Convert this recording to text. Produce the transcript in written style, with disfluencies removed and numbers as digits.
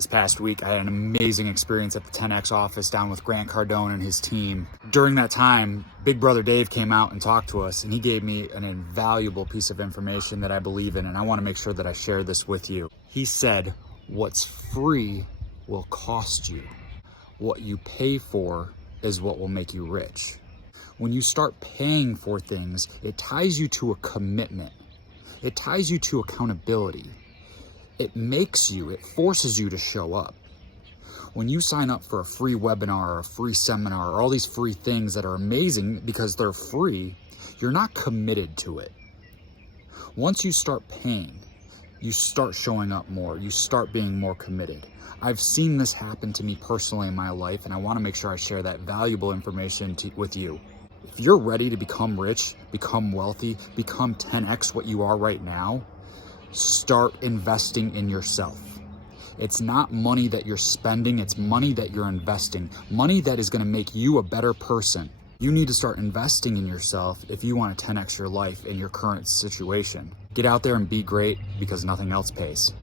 This past week, I had an amazing experience at the 10X office down with Grant Cardone and his team. During that time, Big Brother Dave came out and talked to us, and he gave me an invaluable piece of information that I believe in, and I want to make sure that I share this with you. He said, what's free will cost you. What you pay for is what will make you rich. When you start paying for things, it ties you to a commitment. It ties you to accountability. It forces you to show up. When you sign up for a free webinar or a free seminar or all these free things that are amazing because they're free, you're not committed to it. Once you start paying, you start showing up more, you start being more committed. I've seen this happen to me personally in my life, and I want to make sure I share that valuable information with you. If you're ready to become rich, become wealthy, become 10x what you are right now, start investing in yourself. It's not money that you're spending, it's money that you're investing. Money that is going to make you a better person. You need to start investing in yourself if you want to 10x your life in your current situation. Get out there and be great because nothing else pays.